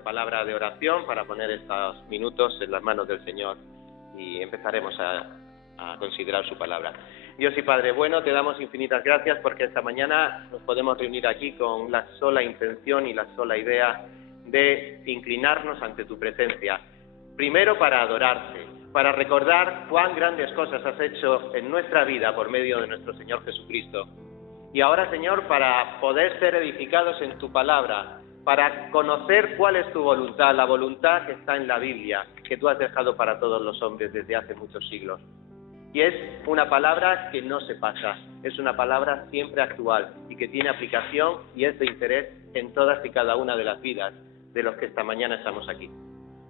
una palabra de oración para poner estos minutos en las manos del Señor y empezaremos a considerar su palabra. Dios y Padre bueno, te damos infinitas gracias porque esta mañana nos podemos reunir aquí con la sola intención y la sola idea de inclinarnos ante tu presencia. Primero para adorarte, para recordar cuán grandes cosas has hecho en nuestra vida por medio de nuestro Señor Jesucristo. Y ahora, Señor, para poder ser edificados en tu palabra, para conocer cuál es tu voluntad, la voluntad que está en la Biblia, que tú has dejado para todos los hombres desde hace muchos siglos. Y es una palabra que no se pasa, es una palabra siempre actual y que tiene aplicación y es de interés en todas y cada una de las vidas de los que esta mañana estamos aquí.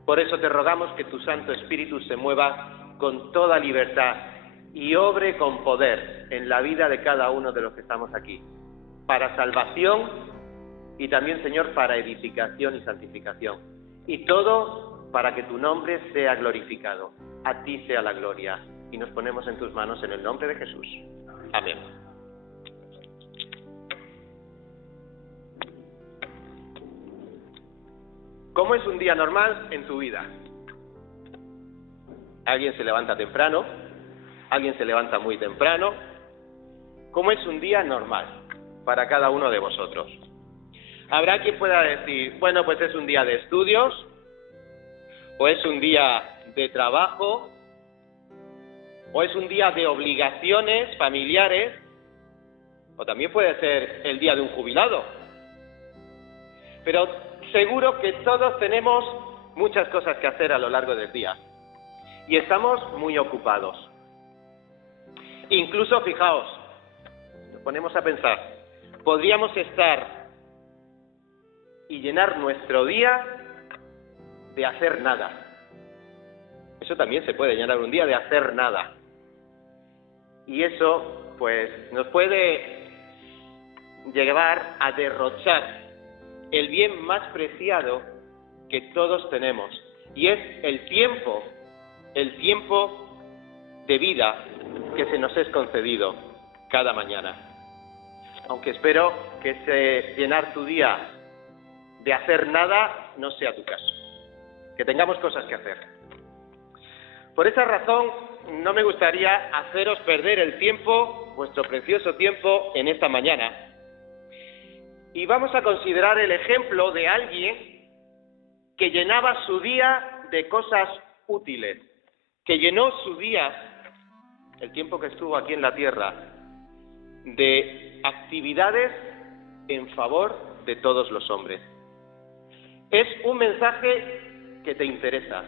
Por eso te rogamos que tu Santo Espíritu se mueva con toda libertad y obre con poder en la vida de cada uno de los que estamos aquí, para salvación y también, Señor, para edificación y santificación. Y todo para que tu nombre sea glorificado. A ti sea la gloria. Y nos ponemos en tus manos en el nombre de Jesús. Amén. ¿Cómo es un día normal en tu vida? Alguien se levanta temprano, alguien se levanta muy temprano. ¿Cómo es un día normal para cada uno de vosotros? Habrá quien pueda decir, bueno, pues es un día de estudios, o es un día de trabajo, o es un día de obligaciones familiares, o también puede ser el día de un jubilado. Pero seguro que todos tenemos muchas cosas que hacer a lo largo del día, y estamos muy ocupados. Incluso, fijaos, nos ponemos a pensar, podríamos estar y llenar nuestro día de hacer nada. Eso también se puede llenar un día de hacer nada. Y eso, pues, nos puede llevar a derrochar el bien más preciado que todos tenemos. Y es el tiempo de vida que se nos es concedido cada mañana. Aunque espero que ese llenar tu día de hacer nada no sea tu caso, que tengamos cosas que hacer. Por esa razón, no me gustaría haceros perder el tiempo, vuestro precioso tiempo, en esta mañana. Y vamos a considerar el ejemplo de alguien que llenaba su día de cosas útiles, que llenó su día, el tiempo que estuvo aquí en la tierra, de actividades en favor de todos los hombres. Es un mensaje que te interesa.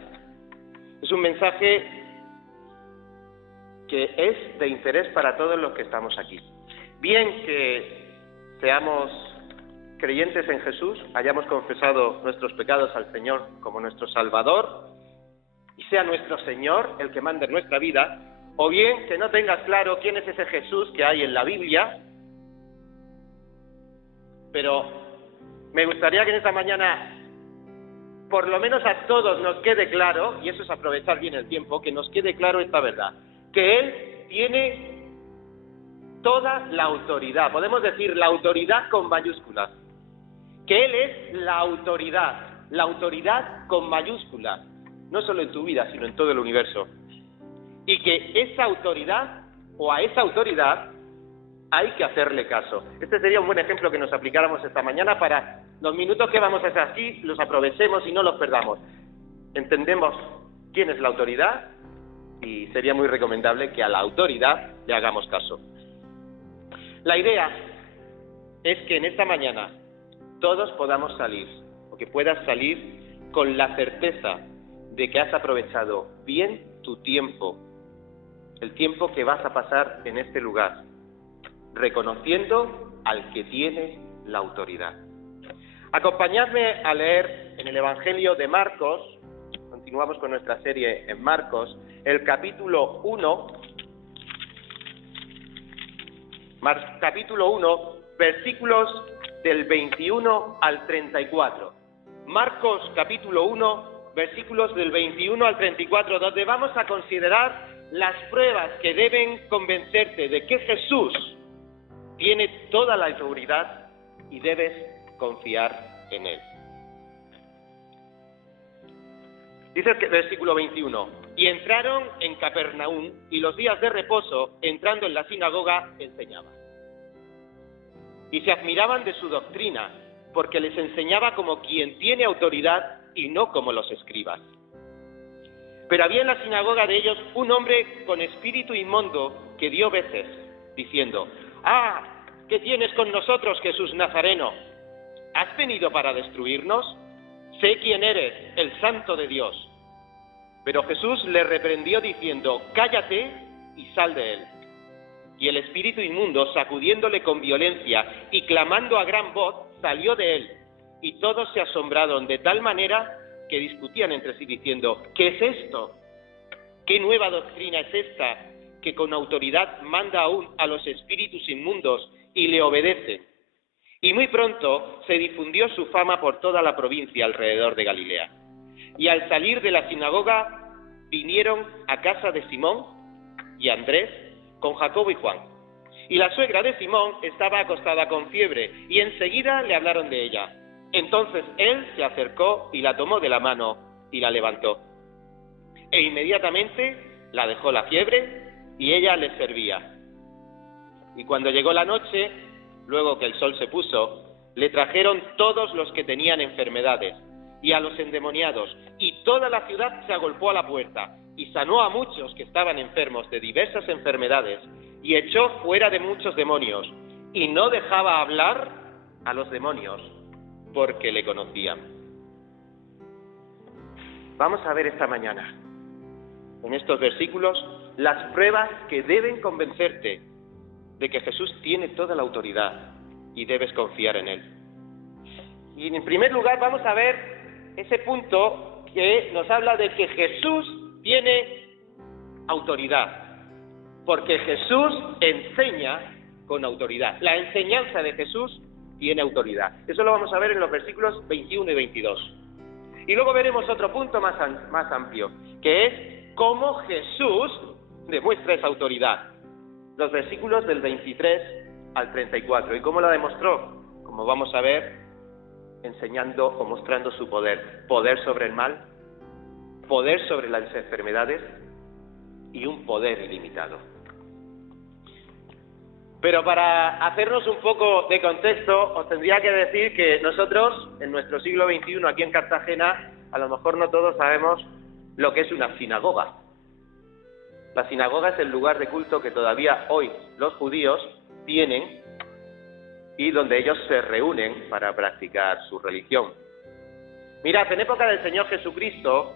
Es un mensaje que es de interés para todos los que estamos aquí. Bien que seamos creyentes en Jesús, hayamos confesado nuestros pecados al Señor como nuestro Salvador, y sea nuestro Señor el que mande en nuestra vida, o bien que no tengas claro quién es ese Jesús que hay en la Biblia, pero me gustaría que en esta mañana por lo menos a todos nos quede claro, y eso es aprovechar bien el tiempo, que nos quede claro esta verdad, que Él tiene toda la autoridad, podemos decir la autoridad con mayúsculas, que Él es la autoridad con mayúsculas, no solo en tu vida, sino en todo el universo, y que esa autoridad, o a esa autoridad, hay que hacerle caso. Este sería un buen ejemplo que nos aplicáramos esta mañana para los minutos que vamos a hacer aquí, los aprovechemos y no los perdamos. Entendemos quién es la autoridad y sería muy recomendable que a la autoridad le hagamos caso. La idea es que en esta mañana todos podamos salir, o que puedas salir con la certeza de que has aprovechado bien tu tiempo, el tiempo que vas a pasar en este lugar, reconociendo al que tiene la autoridad. Acompañadme a leer en el Evangelio de Marcos, continuamos con nuestra serie en Marcos, el capítulo 1, versículos del 21 al 34. Marcos capítulo 1, versículos del 21 al 34, donde vamos a considerar las pruebas que deben convencerte de que Jesús tiene toda la autoridad y debes confiar en Él. Dice el versículo 21, y entraron en Capernaum, y los días de reposo, entrando en la sinagoga, enseñaba. Y se admiraban de su doctrina, porque les enseñaba como quien tiene autoridad y no como los escribas. Pero había en la sinagoga de ellos un hombre con espíritu inmundo que dio veces, diciendo, ¿qué tienes con nosotros, Jesús Nazareno? ¿Has venido para destruirnos? Sé quién eres, el Santo de Dios. Pero Jesús le reprendió diciendo, cállate y sal de él. Y el espíritu inmundo, sacudiéndole con violencia y clamando a gran voz, salió de él. Y todos se asombraron de tal manera que discutían entre sí diciendo, ¿qué es esto? ¿Qué nueva doctrina es esta que con autoridad manda aún a los espíritus inmundos y le obedecen? Y muy pronto se difundió su fama por toda la provincia alrededor de Galilea. Y al salir de la sinagoga vinieron a casa de Simón y Andrés con Jacobo y Juan. Y la suegra de Simón estaba acostada con fiebre y enseguida le hablaron de ella. Entonces él se acercó y la tomó de la mano y la levantó. E inmediatamente la dejó la fiebre y ella les servía. Y cuando llegó la noche, luego que el sol se puso, le trajeron todos los que tenían enfermedades y a los endemoniados, y toda la ciudad se agolpó a la puerta, y sanó a muchos que estaban enfermos de diversas enfermedades, y echó fuera de muchos demonios, y no dejaba hablar a los demonios, porque le conocían. Vamos a ver esta mañana, en estos versículos, las pruebas que deben convencerte de que Jesús tiene toda la autoridad y debes confiar en él. Y en primer lugar vamos a ver ese punto que nos habla de que Jesús tiene autoridad, porque Jesús enseña con autoridad. La enseñanza de Jesús tiene autoridad. Eso lo vamos a ver en los versículos 21 y 22. Y luego veremos otro punto más amplio, que es cómo Jesús demuestra esa autoridad. Los versículos del 23 al 34. ¿Y cómo la demostró? Como vamos a ver, enseñando o mostrando su poder. Poder sobre el mal, poder sobre las enfermedades y un poder ilimitado. Pero para hacernos un poco de contexto, os tendría que decir que nosotros, en nuestro siglo XXI, aquí en Cartagena, a lo mejor no todos sabemos lo que es una sinagoga. La sinagoga es el lugar de culto que todavía hoy los judíos tienen y donde ellos se reúnen para practicar su religión. Mirad, en época del Señor Jesucristo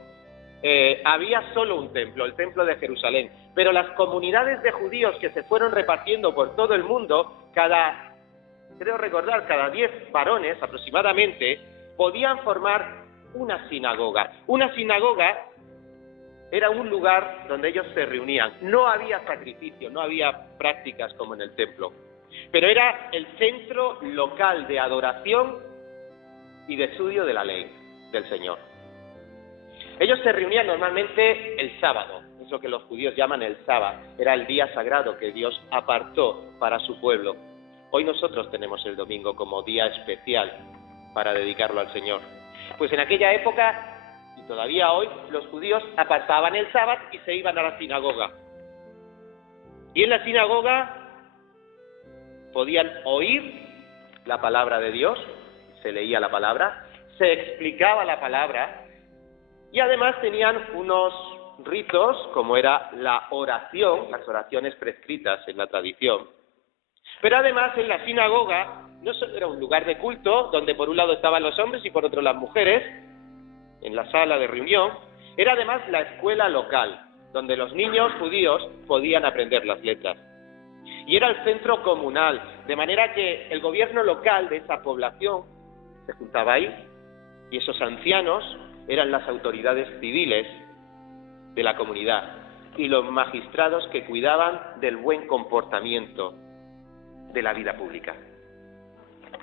había solo un templo, el templo de Jerusalén, pero las comunidades de judíos que se fueron repartiendo por todo el mundo, creo recordar, cada 10 varones aproximadamente, podían formar una sinagoga. Una sinagoga era un lugar donde ellos se reunían. No había sacrificio, no había prácticas como en el templo, pero era el centro local de adoración y de estudio de la ley del Señor. Ellos se reunían normalmente el sábado, eso que los judíos llaman el sábado, era el día sagrado que Dios apartó para su pueblo. Hoy nosotros tenemos el domingo como día especial para dedicarlo al Señor. Pues en aquella época, y todavía hoy, los judíos apartaban el sábado y se iban a la sinagoga. Y en la sinagoga podían oír la palabra de Dios, se leía la palabra, se explicaba la palabra, y además tenían unos ritos, como era la oración, las oraciones prescritas en la tradición. Pero además en la sinagoga no solo era un lugar de culto, donde por un lado estaban los hombres y por otro las mujeres, en la sala de reunión, era además la escuela local, donde los niños judíos podían aprender las letras. Y era el centro comunal, de manera que el gobierno local de esa población se juntaba ahí, y esos ancianos eran las autoridades civiles de la comunidad y los magistrados que cuidaban del buen comportamiento de la vida pública.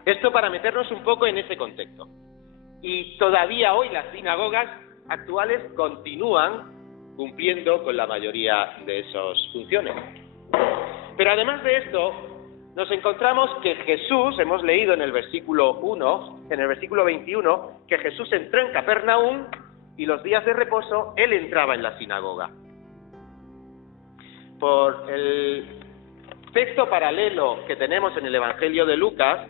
Esto para meternos un poco en ese contexto. Y todavía hoy las sinagogas actuales continúan cumpliendo con la mayoría de esas funciones. Pero además de esto, nos encontramos que Jesús, hemos leído en el versículo 1, en el versículo 21, que Jesús entró en Capernaum y los días de reposo él entraba en la sinagoga. Por el texto paralelo que tenemos en el Evangelio de Lucas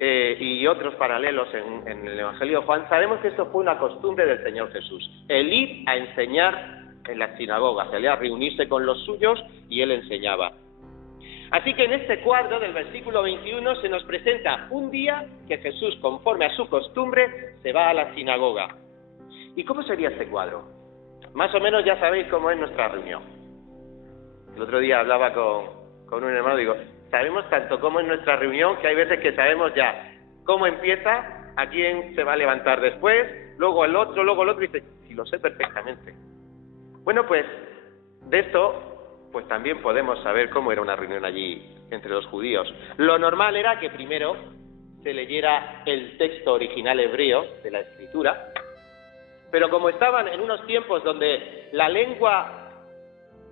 y otros paralelos en el Evangelio de Juan, sabemos que esto fue una costumbre del Señor Jesús, el ir a enseñar en las sinagogas, salía a reunirse con los suyos y él enseñaba. Así que en este cuadro del versículo 21 se nos presenta un día que Jesús, conforme a su costumbre, se va a la sinagoga. ¿Y cómo sería este cuadro? Más o menos ya sabéis cómo es nuestra reunión. El otro día hablaba con un hermano, digo, sabemos tanto cómo es nuestra reunión que hay veces que sabemos ya cómo empieza, a quién se va a levantar después, luego el otro, y dice, sí, lo sé perfectamente. Bueno, pues de esto pues también podemos saber cómo era una reunión allí entre los judíos. Lo normal era que primero se leyera el texto original hebreo de la Escritura, pero como estaban en unos tiempos donde la lengua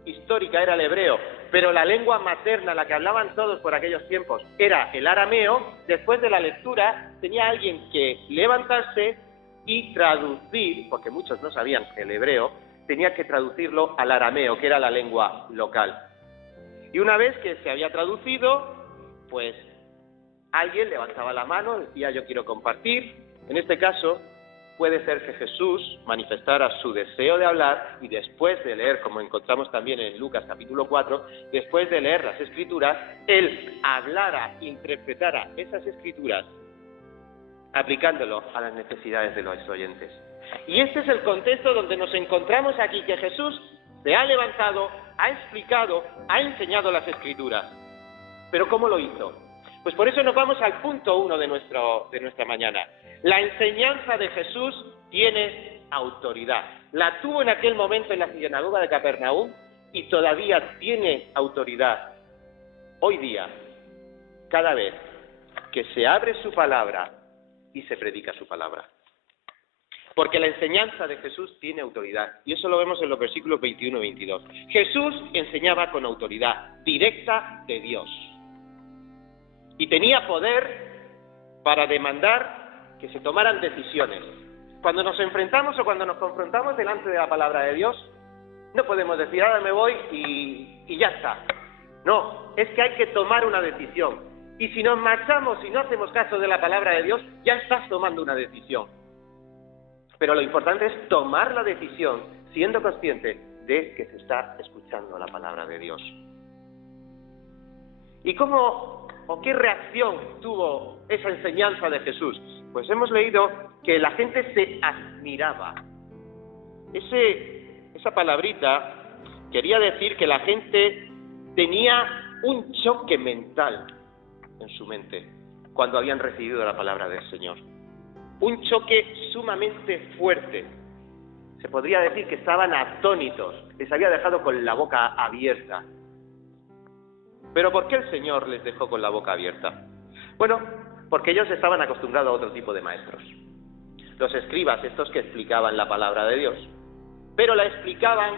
histórica era el hebreo, pero la lengua materna, la que hablaban todos por aquellos tiempos, era el arameo, después de la lectura tenía alguien que levantarse y traducir, porque muchos no sabían el hebreo, tenía que traducirlo al arameo, que era la lengua local. Y una vez que se había traducido, pues alguien levantaba la mano, decía yo quiero compartir. En este caso, puede ser que Jesús manifestara su deseo de hablar y después de leer, como encontramos también en Lucas capítulo 4, después de leer las Escrituras, él hablara, interpretara esas Escrituras, aplicándolo a las necesidades de los oyentes. Y este es el contexto donde nos encontramos aquí, que Jesús se ha levantado, ha explicado, ha enseñado las Escrituras. ¿Pero cómo lo hizo? Pues por eso nos vamos al punto 1 de nuestra mañana. La enseñanza de Jesús tiene autoridad. La tuvo en aquel momento en la sinagoga de Capernaum y todavía tiene autoridad. Hoy día, cada vez que se abre su palabra y se predica su palabra. Porque la enseñanza de Jesús tiene autoridad. Y eso lo vemos en los versículos 21 y 22. Jesús enseñaba con autoridad directa de Dios. Y tenía poder para demandar que se tomaran decisiones. Cuando nos enfrentamos o cuando nos confrontamos delante de la palabra de Dios, no podemos decir, ahora me voy y ya está. No, es que hay que tomar una decisión. Y si nos marchamos y no hacemos caso de la palabra de Dios, ya estás tomando una decisión. Pero lo importante es tomar la decisión siendo consciente de que se está escuchando la palabra de Dios. ¿Y cómo o qué reacción tuvo esa enseñanza de Jesús? Pues hemos leído que la gente se admiraba. Esa palabrita quería decir que la gente tenía un choque mental en su mente cuando habían recibido la palabra del Señor. Un choque sumamente fuerte. Se podría decir que estaban atónitos, les había dejado con la boca abierta. ¿Pero por qué el Señor les dejó con la boca abierta? Bueno, porque ellos estaban acostumbrados a otro tipo de maestros. Los escribas, estos que explicaban la palabra de Dios. Pero la explicaban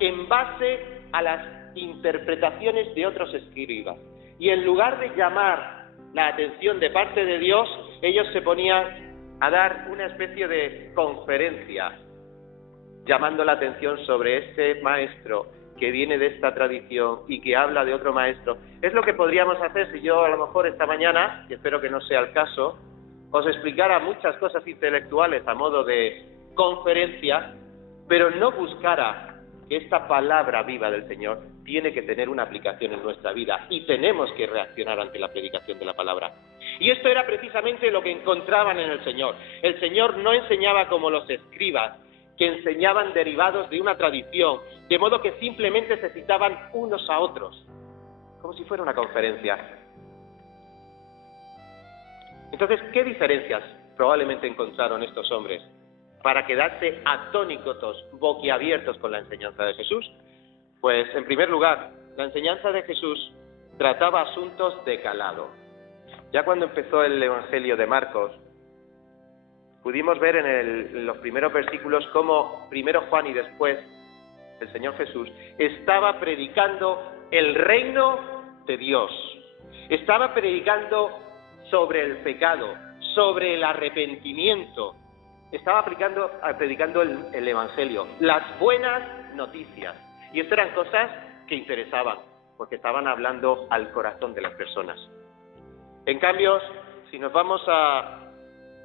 en base a las interpretaciones de otros escribas. Y en lugar de llamar la atención de parte de Dios, ellos se ponían a dar una especie de conferencia, llamando la atención sobre este maestro que viene de esta tradición y que habla de otro maestro. Es lo que podríamos hacer si yo a lo mejor esta mañana, y espero que no sea el caso, os explicara muchas cosas intelectuales a modo de conferencia, pero no buscara que esta palabra viva del Señor tiene que tener una aplicación en nuestra vida y tenemos que reaccionar ante la predicación de la palabra. Y esto era precisamente lo que encontraban en el Señor. El Señor no enseñaba como los escribas, que enseñaban derivados de una tradición, de modo que simplemente se citaban unos a otros, como si fuera una conferencia. Entonces, ¿qué diferencias probablemente encontraron estos hombres para quedarse atónitos, boquiabiertos con la enseñanza de Jesús? Pues, en primer lugar, la enseñanza de Jesús trataba asuntos de calado. Ya cuando empezó el Evangelio de Marcos, pudimos ver en los primeros versículos cómo primero Juan y después el Señor Jesús estaba predicando el reino de Dios. Estaba predicando sobre el pecado, sobre el arrepentimiento. estaba predicando el Evangelio, las buenas noticias. Y esto eran cosas que interesaban, porque estaban hablando al corazón de las personas. En cambio, si nos vamos a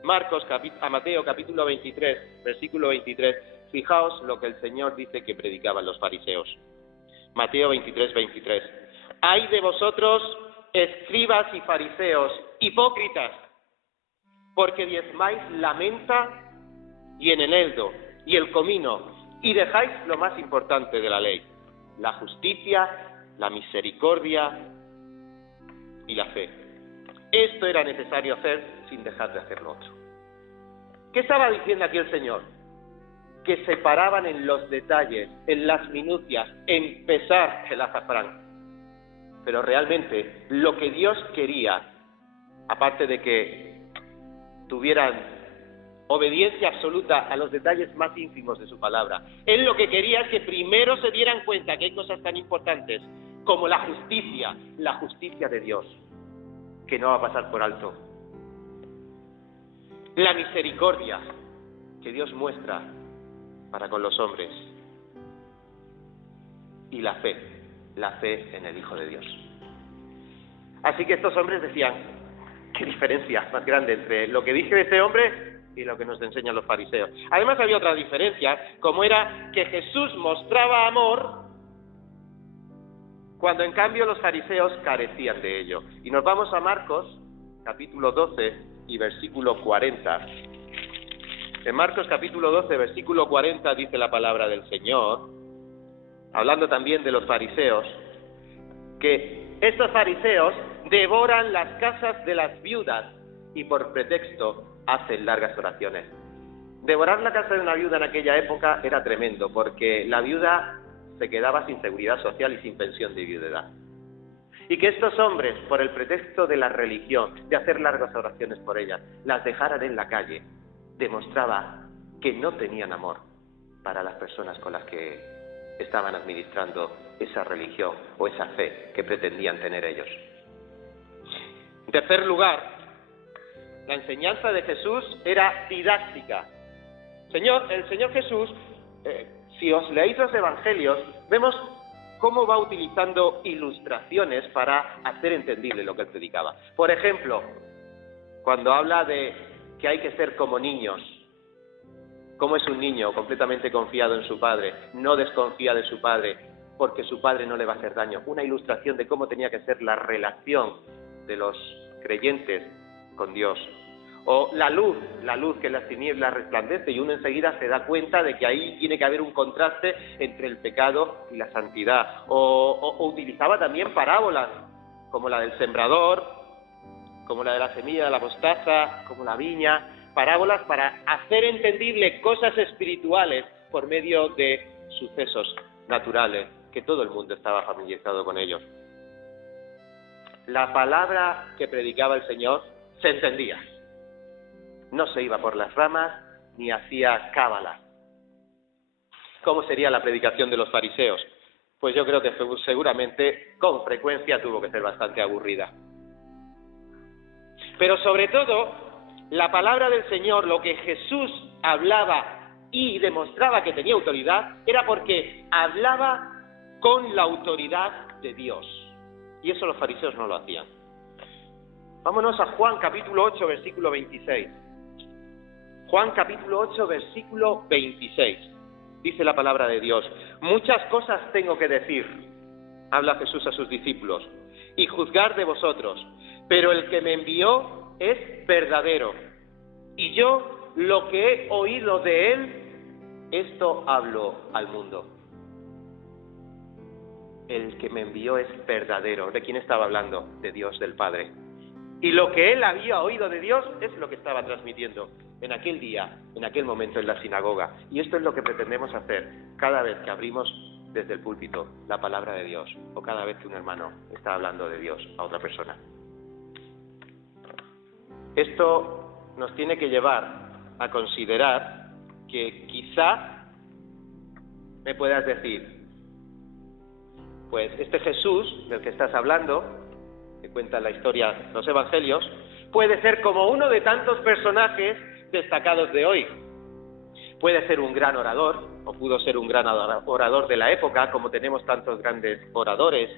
Mateo capítulo 23, versículo 23, fijaos lo que el Señor dice que predicaban los fariseos. Mateo 23, 23. ¡Ay de vosotros, escribas y fariseos, hipócritas! Porque diezmáis la menta y el eneldo y el comino, y dejáis lo más importante de la ley, la justicia, la misericordia y la fe. Esto era necesario hacer sin dejar de hacer lo otro. ¿Qué estaba diciendo aquí el Señor? Que se paraban en los detalles, en las minucias, en pesar el azafrán. Pero realmente lo que Dios quería, aparte de que tuvieran obediencia absoluta a los detalles más ínfimos de su palabra, Él lo que quería es que primero se dieran cuenta que hay cosas tan importantes como la justicia de Dios, que no va a pasar por alto. La misericordia que Dios muestra para con los hombres. Y la fe en el Hijo de Dios. Así que estos hombres decían, qué diferencia más grande entre lo que dice este hombre y lo que nos enseñan los fariseos. Además había otra diferencia, como era que Jesús mostraba amor cuando en cambio los fariseos carecían de ello. Y nos vamos a Marcos, capítulo 12 y versículo 40. En Marcos capítulo 12, versículo 40 dice la palabra del Señor, hablando también de los fariseos, que estos fariseos devoran las casas de las viudas y por pretexto hacen largas oraciones. Devorar la casa de una viuda en aquella época era tremendo, porque la viuda se quedaba sin seguridad social y sin pensión de viudedad. Y que estos hombres, por el pretexto de la religión, de hacer largas oraciones por ellas, las dejaran en la calle, demostraba que no tenían amor para las personas con las que estaban administrando esa religión o esa fe que pretendían tener ellos. En tercer lugar, la enseñanza de Jesús era didáctica. El Señor Jesús, si os leéis los evangelios, vemos cómo va utilizando ilustraciones para hacer entendible lo que él predicaba. Por ejemplo, cuando habla de que hay que ser como niños, como es un niño completamente confiado en su padre, no desconfía de su padre porque su padre no le va a hacer daño. Una ilustración de cómo tenía que ser la relación de los creyentes con Dios. O la luz que en las tinieblas resplandece, y uno enseguida se da cuenta de que ahí tiene que haber un contraste entre el pecado y la santidad. O utilizaba también parábolas, como la del sembrador, como la de la semilla de la mostaza, como la viña, parábolas para hacer entendible cosas espirituales por medio de sucesos naturales, que todo el mundo estaba familiarizado con ellos. La palabra que predicaba el Señor se entendía. No se iba por las ramas ni hacía cábala. ¿Cómo sería la predicación de los fariseos? Pues yo creo que seguramente con frecuencia tuvo que ser bastante aburrida. Pero sobre todo, la palabra del Señor, lo que Jesús hablaba y demostraba que tenía autoridad, era porque hablaba con la autoridad de Dios. Y eso los fariseos no lo hacían. Vámonos a Juan capítulo 8, versículo 26. Juan capítulo 8, versículo 26. Dice la palabra de Dios: muchas cosas tengo que decir, habla Jesús a sus discípulos, y juzgar de vosotros, pero el que me envió es verdadero, y yo lo que he oído de él, esto hablo al mundo. El que me envió es verdadero. ¿De quién estaba hablando? De Dios, del Padre. Y lo que él había oído de Dios es lo que estaba transmitiendo en aquel día, en aquel momento en la sinagoga. Y esto es lo que pretendemos hacer cada vez que abrimos desde el púlpito la palabra de Dios, o cada vez que un hermano está hablando de Dios a otra persona. Esto nos tiene que llevar a considerar que quizá me puedas decir, pues este Jesús del que estás hablando, que cuenta la historia de los evangelios, puede ser como uno de tantos personajes destacados de hoy. puede ser un gran orador, o pudo ser un gran orador de la época, como tenemos tantos grandes oradores.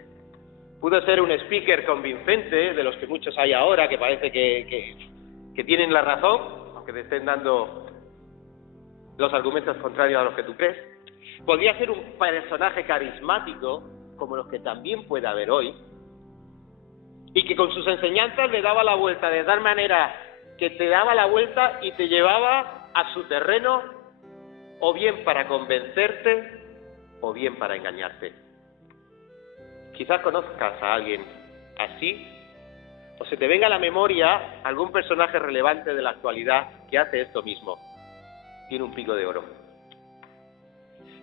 Pudo ser un speaker convincente, de los que muchos hay ahora, que parece que tienen la razón, aunque te estén dando los argumentos contrarios a los que tú crees. Podría ser un personaje carismático, como los que también puede haber hoy, y que con sus enseñanzas le daba la vuelta, de tal manera que te daba la vuelta y te llevaba a su terreno, o bien para convencerte, o bien para engañarte. Quizás conozcas a alguien así, o se te venga a la memoria algún personaje relevante de la actualidad que hace esto mismo. Tiene un pico de oro.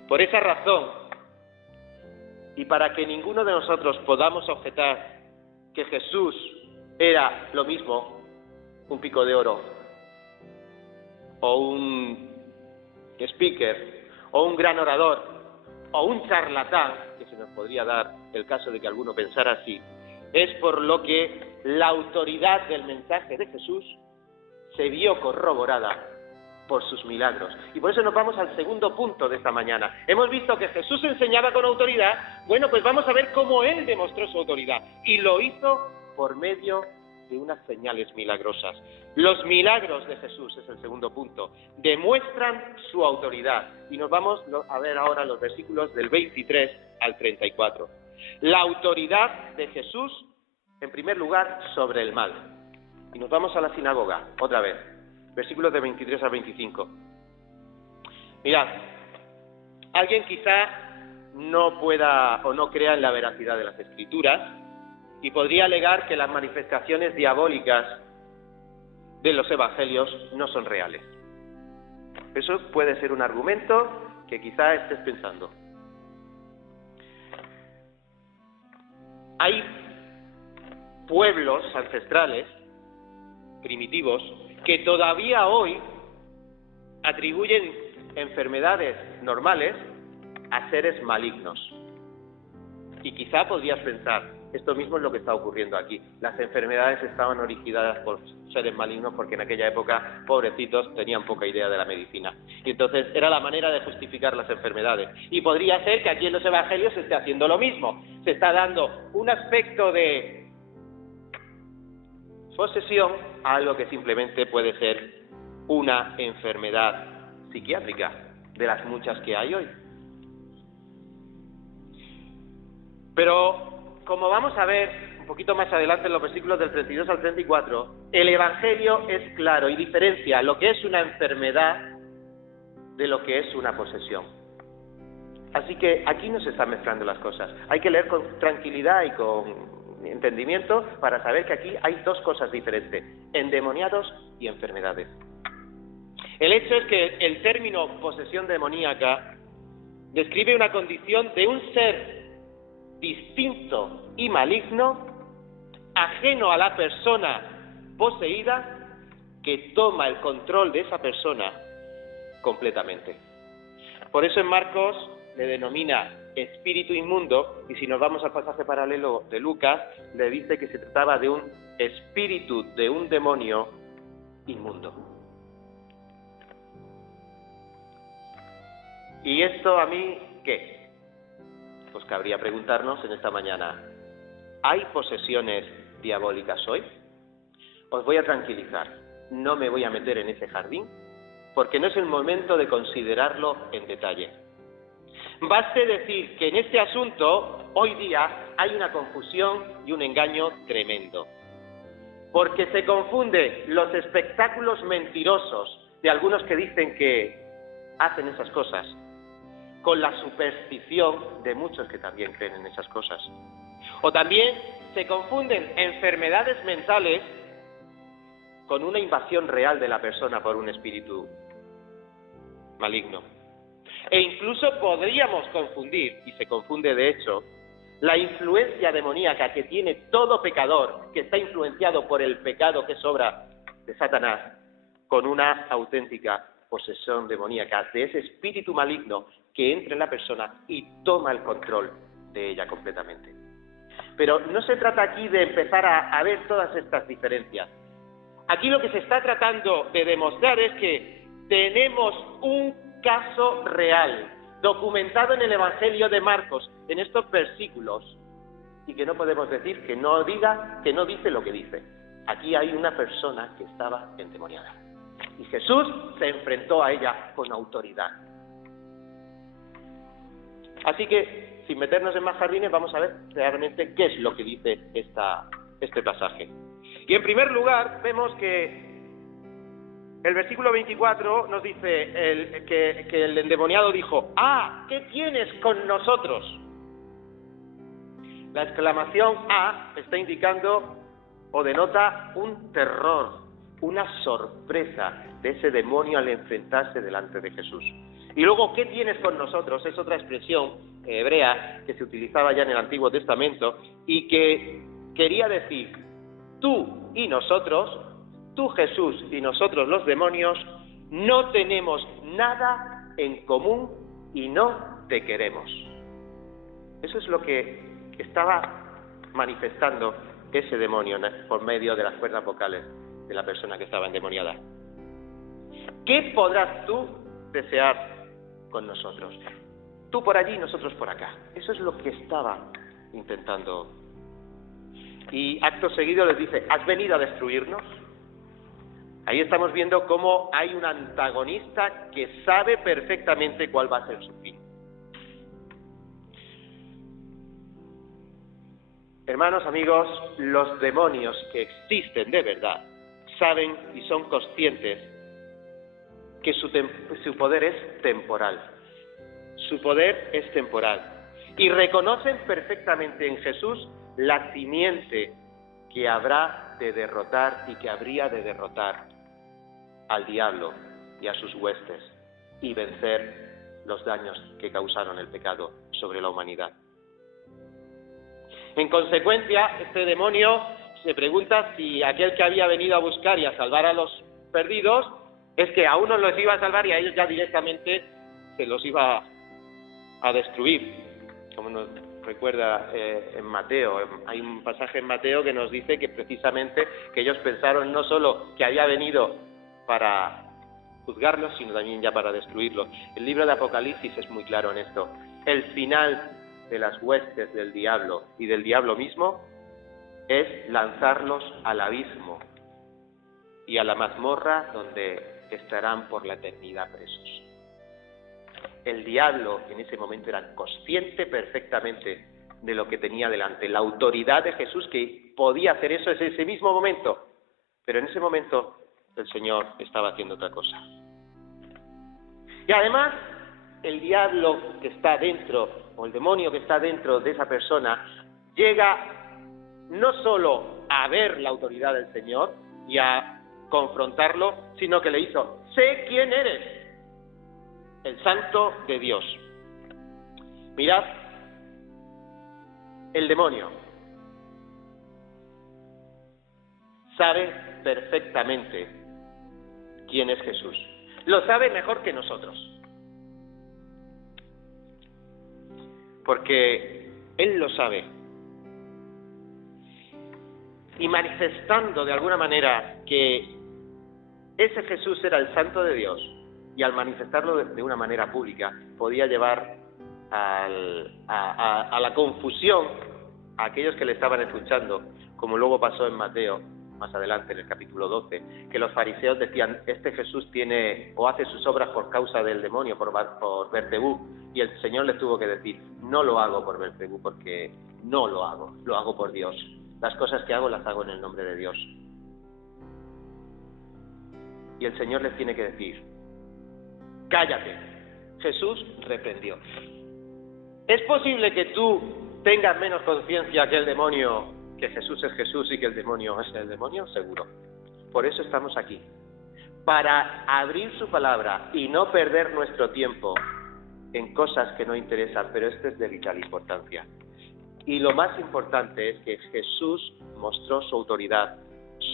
Por esa razón, y para que ninguno de nosotros podamos objetar que Jesús era lo mismo, un pico de oro, o un speaker, o un gran orador, o un charlatán, que se nos podría dar el caso de que alguno pensara así, es por lo que la autoridad del mensaje de Jesús se vio corroborada por sus milagros. Y por eso nos vamos al segundo punto de esta mañana. Hemos visto que Jesús enseñaba con autoridad. Bueno, pues vamos a ver cómo Él demostró su autoridad. Y lo hizo por medio de unas señales milagrosas. Los milagros de Jesús es el segundo punto. Demuestran su autoridad. Y nos vamos a ver ahora los versículos del 23 al 34. La autoridad de Jesús, en primer lugar, sobre el mal. Y nos vamos a la sinagoga, otra vez. Versículos de 23 al 25. Mirad, alguien quizá no pueda o no crea en la veracidad de las Escrituras y podría alegar que las manifestaciones diabólicas de los evangelios no son reales. Eso puede ser un argumento que quizá estés pensando. Hay pueblos ancestrales, primitivos, que todavía hoy atribuyen enfermedades normales a seres malignos. Y quizá podrías pensar, esto mismo es lo que está ocurriendo aquí. Las enfermedades estaban originadas por seres malignos porque en aquella época, pobrecitos, tenían poca idea de la medicina. Y entonces era la manera de justificar las enfermedades. Y podría ser que aquí en los evangelios se esté haciendo lo mismo. Se está dando un aspecto de posesión a algo que simplemente puede ser una enfermedad psiquiátrica, de las muchas que hay hoy. Pero, como vamos a ver un poquito más adelante en los versículos del 32 al 34, el Evangelio es claro y diferencia lo que es una enfermedad de lo que es una posesión. Así que aquí no se están mezclando las cosas. Hay que leer con tranquilidad y con entendimiento para saber que aquí hay dos cosas diferentes: endemoniados y enfermedades. El hecho es que el término posesión demoníaca describe una condición de un ser distinto y maligno, ajeno a la persona poseída, que toma el control de esa persona completamente. Por eso en Marcos le denomina espíritu inmundo, y si nos vamos al pasaje paralelo de Lucas, le dice que se trataba de un espíritu de un demonio inmundo. ¿Y esto a mí qué? Pues cabría preguntarnos en esta mañana, ¿hay posesiones diabólicas hoy? Os voy a tranquilizar, no me voy a meter en ese jardín, porque no es el momento de considerarlo en detalle. Baste decir que en este asunto, hoy día, hay una confusión y un engaño tremendo. Porque se confunde los espectáculos mentirosos de algunos que dicen que hacen esas cosas con la superstición de muchos que también creen en esas cosas. O también se confunden enfermedades mentales con una invasión real de la persona por un espíritu maligno. E incluso podríamos confundir, y se confunde de hecho, la influencia demoníaca que tiene todo pecador, que está influenciado por el pecado que es obra de Satanás, con una auténtica posesión demoníaca de ese espíritu maligno que entra en la persona y toma el control de ella completamente. Pero no se trata aquí de empezar a ver todas estas diferencias. Aquí lo que se está tratando de demostrar es que tenemos un caso real, documentado en el Evangelio de Marcos, en estos versículos, y que no podemos decir que no dice lo que dice. Aquí hay una persona que estaba endemoniada. Y Jesús se enfrentó a ella con autoridad. Así que, sin meternos en más jardines, vamos a ver realmente qué es lo que dice este pasaje. Y en primer lugar, vemos que el versículo 24 nos dice que el endemoniado dijo: ¡Ah! ¿Qué tienes con nosotros? La exclamación "ah" está indicando o denota un terror, una sorpresa de ese demonio al enfrentarse delante de Jesús. Y luego, ¿qué tienes con nosotros? Es otra expresión hebrea que se utilizaba ya en el Antiguo Testamento y que quería decir: tú y nosotros, tú Jesús y nosotros los demonios, no tenemos nada en común y no te queremos. Eso es lo que estaba manifestando ese demonio por medio de las cuerdas vocales de la persona que estaba endemoniada. ¿Qué podrás tú desear con nosotros? Tú por allí, nosotros por acá. Eso es lo que estaba intentando. Y acto seguido les dice: ¿has venido a destruirnos? Ahí estamos viendo cómo hay un antagonista que sabe perfectamente cuál va a ser su fin. Hermanos, amigos, los demonios que existen de verdad saben y son conscientes que su poder es temporal. Su poder es temporal. Y reconocen perfectamente en Jesús la simiente que habrá de derrotar y que habría de derrotar al diablo y a sus huestes y vencer los daños que causaron el pecado sobre la humanidad. En consecuencia, este demonio se pregunta si aquel que había venido a buscar y a salvar a los perdidos es que a unos los iba a salvar y a ellos ya directamente se los iba a destruir. Como nos recuerda en Mateo, hay un pasaje en Mateo que nos dice que precisamente que ellos pensaron no solo que había venido para juzgarlos, sino también ya para destruirlos. El libro de Apocalipsis es muy claro en esto. El final de las huestes del diablo y del diablo mismo es lanzarlos al abismo y a la mazmorra donde estarán por la eternidad presos. El diablo en ese momento era consciente perfectamente de lo que tenía delante, la autoridad de Jesús que podía hacer eso en ese mismo momento, pero en ese momento el Señor estaba haciendo otra cosa. Y además, el diablo que está dentro, o el demonio que está dentro de esa persona, llega no solo a ver la autoridad del Señor y a confrontarlo, sino que le hizo: sé quién eres, el Santo de Dios. Mirad, el demonio sabe perfectamente quién es Jesús. Lo sabe mejor que nosotros. Porque Él lo sabe. Y manifestando de alguna manera que ese Jesús era el Santo de Dios, y al manifestarlo de una manera pública, podía llevar a la confusión a aquellos que le estaban escuchando, como luego pasó en Mateo, más adelante en el capítulo 12, que los fariseos decían: este Jesús tiene o hace sus obras por causa del demonio, por Belcebú, y el Señor les tuvo que decir: no lo hago por Belcebú, porque no lo hago por Dios. Las cosas que hago las hago en el nombre de Dios. Y el Señor les tiene que decir: cállate. Jesús reprendió. ¿Es posible que tú tengas menos conciencia que el demonio, que Jesús es Jesús y que el demonio es el demonio? Seguro. Por eso estamos aquí, para abrir su palabra y no perder nuestro tiempo en cosas que no interesan, pero esto es de vital importancia. Y lo más importante es que Jesús mostró su autoridad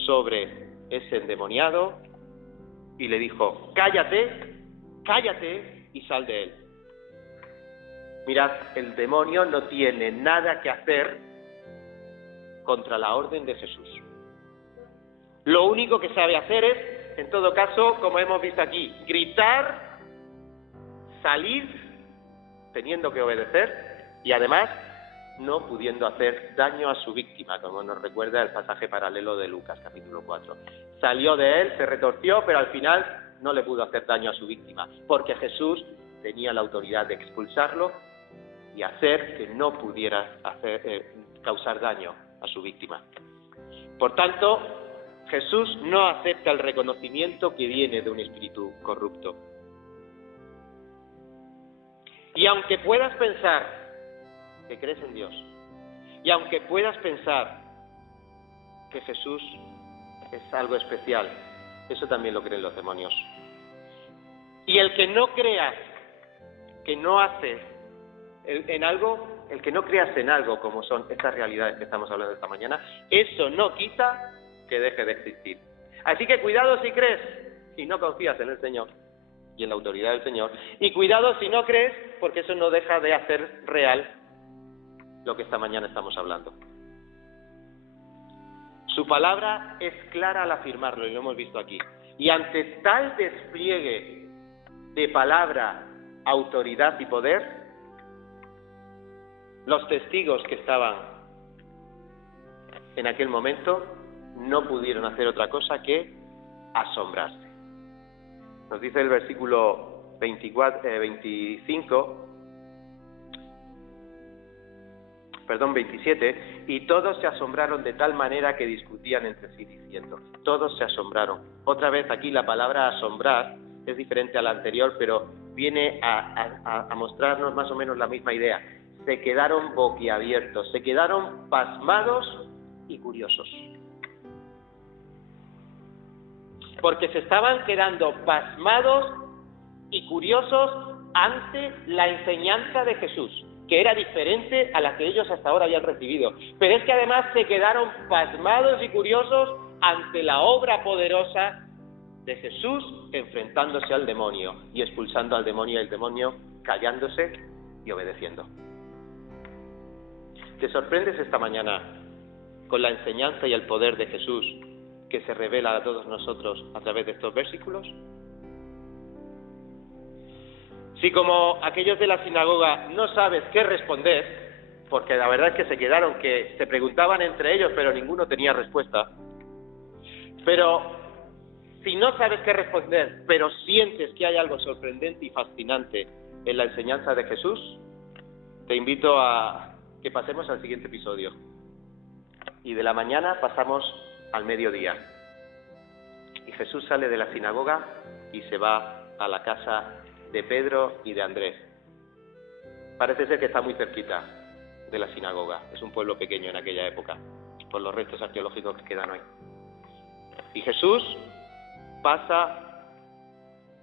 sobre ese endemoniado y le dijo: cállate y sal de él. Mirad, el demonio no tiene nada que hacer contra la orden de Jesús. Lo único que sabe hacer es, en todo caso, como hemos visto aquí, gritar salir teniendo que obedecer y además no pudiendo hacer daño a su víctima, como nos recuerda el pasaje paralelo de Lucas, capítulo 4. Salió de él, se retorció, pero al final no le pudo hacer daño a su víctima, porque Jesús tenía la autoridad de expulsarlo y hacer que no pudiera causar daño a su víctima. Por tanto, Jesús no acepta el reconocimiento que viene de un espíritu corrupto. Y aunque puedas pensar que crees en Dios, y aunque puedas pensar que Jesús es algo especial, eso también lo creen los demonios. Y el que no creas que no haces en algo, el que no creas en algo como son estas realidades que estamos hablando esta mañana, eso no quita que deje de existir. Así que cuidado si crees y no confías en el Señor y en la autoridad del Señor, y cuidado si no crees, porque eso no deja de hacer real lo que esta mañana estamos hablando. Su palabra es clara al afirmarlo, y lo hemos visto aquí. Y ante tal despliegue de palabra, autoridad y poder, los testigos que estaban en aquel momento no pudieron hacer otra cosa que asombrarse. Nos dice el versículo 27, y todos se asombraron de tal manera que discutían entre sí diciendo, todos se asombraron. Otra vez aquí la palabra asombrar es diferente a la anterior, pero viene a mostrarnos más o menos la misma idea. Se quedaron boquiabiertos, se quedaron pasmados y curiosos. Porque se estaban quedando pasmados y curiosos ante la enseñanza de Jesús, que era diferente a la que ellos hasta ahora habían recibido. Pero es que además se quedaron pasmados y curiosos ante la obra poderosa de Jesús enfrentándose al demonio y expulsando al demonio, y el demonio callándose y obedeciendo. ¿Te sorprendes esta mañana con la enseñanza y el poder de Jesús que se revela a todos nosotros a través de estos versículos? Si como aquellos de la sinagoga no sabes qué responder, porque la verdad es que se quedaron, que se preguntaban entre ellos, pero ninguno tenía respuesta. Pero si no sabes qué responder, pero sientes que hay algo sorprendente y fascinante en la enseñanza de Jesús, te invito a que pasemos al siguiente episodio. Y de la mañana pasamos al mediodía. Y Jesús sale de la sinagoga y se va a la casa de Pedro y de Andrés. Parece ser que está muy cerquita de la sinagoga. Es un pueblo pequeño en aquella época, por los restos arqueológicos que quedan hoy. Y Jesús pasa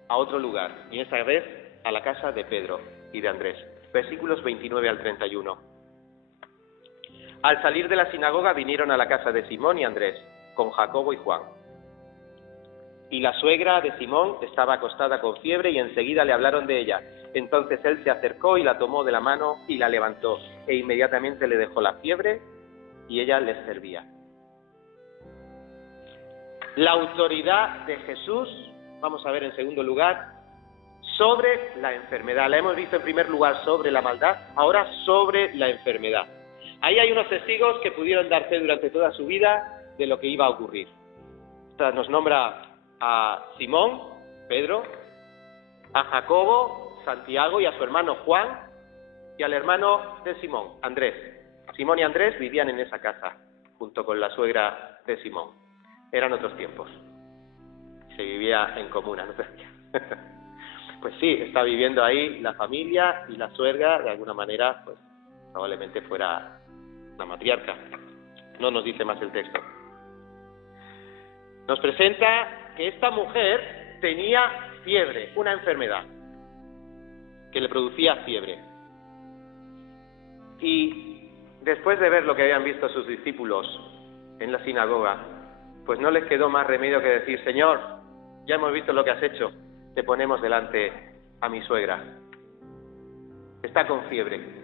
a otro lugar, y esta vez a la casa de Pedro y de Andrés. Versículos 29 al 31. Al salir de la sinagoga vinieron a la casa de Simón y Andrés, con Jacobo y Juan. Y la suegra de Simón estaba acostada con fiebre y enseguida le hablaron de ella. Entonces él se acercó y la tomó de la mano y la levantó, e inmediatamente le dejó la fiebre y ella les servía. La autoridad de Jesús, vamos a ver en segundo lugar, sobre la enfermedad. La hemos visto en primer lugar sobre la maldad, ahora sobre la enfermedad. Ahí hay unos testigos que pudieron dar fe durante toda su vida de lo que iba a ocurrir. Nos nombra a Simón, Pedro, a Jacobo, Santiago y a su hermano Juan, y al hermano de Simón, Andrés. Simón y Andrés vivían en esa casa, junto con la suegra de Simón. Eran otros tiempos. Se vivía en comuna, ¿no? Pues sí, está viviendo ahí la familia y la suegra, de alguna manera, pues probablemente fuera la matriarca. No nos dice más el texto. Nos presenta que esta mujer tenía fiebre, una enfermedad que le producía fiebre. Y después de ver lo que habían visto sus discípulos en la sinagoga, pues no les quedó más remedio que decir: Señor, ya hemos visto lo que has hecho, te ponemos delante a mi suegra. Está con fiebre.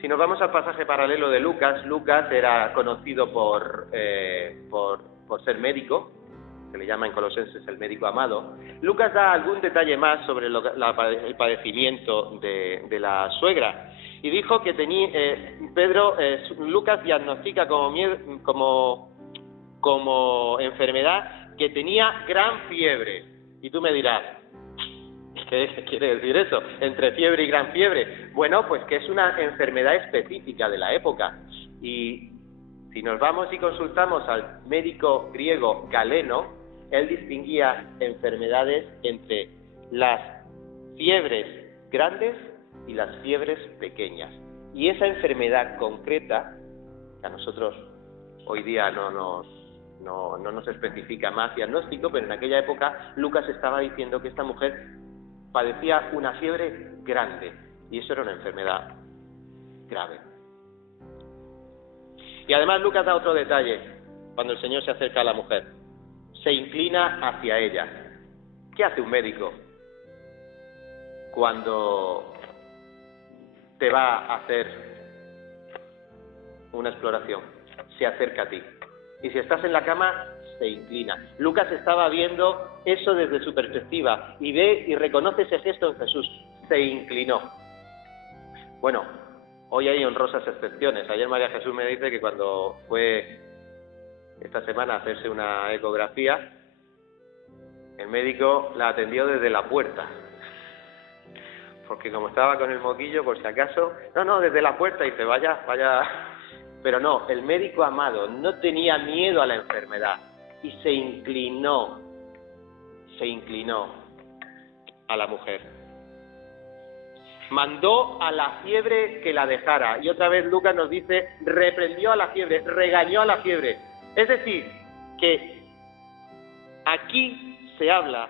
Si nos vamos al pasaje paralelo de Lucas, Lucas era conocido por ser médico, se le llama en Colosenses el médico amado, Lucas da algún detalle más sobre el padecimiento de la suegra. Y dijo que Lucas diagnostica como enfermedad que tenía gran fiebre. Y tú me dirás, ¿qué quiere decir eso? Entre fiebre y gran fiebre. Bueno, pues que es una enfermedad específica de la época. Y si nos vamos y consultamos al médico griego Galeno, él distinguía enfermedades entre las fiebres grandes y las fiebres pequeñas. Y esa enfermedad concreta, que a nosotros hoy día no nos especifica más diagnóstico, pero en aquella época Lucas estaba diciendo que esta mujer padecía una fiebre grande, y eso era una enfermedad grave. Y además Lucas da otro detalle cuando el Señor se acerca a la mujer. Se inclina hacia ella. ¿Qué hace un médico cuando te va a hacer una exploración? Se acerca a ti. Y si estás en la cama, se inclina. Lucas estaba viendo eso desde su perspectiva y ve y reconoce ese gesto en Jesús. Se inclinó. Bueno, hoy hay honrosas excepciones. Ayer María Jesús me dice que cuando fue esta semana a hacerse una ecografía, el médico la atendió desde la puerta. Porque como estaba con el moquillo, por si acaso, no, desde la puerta, y dice, vaya. Pero no, el médico amado no tenía miedo a la enfermedad y se inclinó a la mujer. Mandó a la fiebre que la dejara. Y otra vez Lucas nos dice, reprendió a la fiebre, regañó a la fiebre. Es decir, que aquí se habla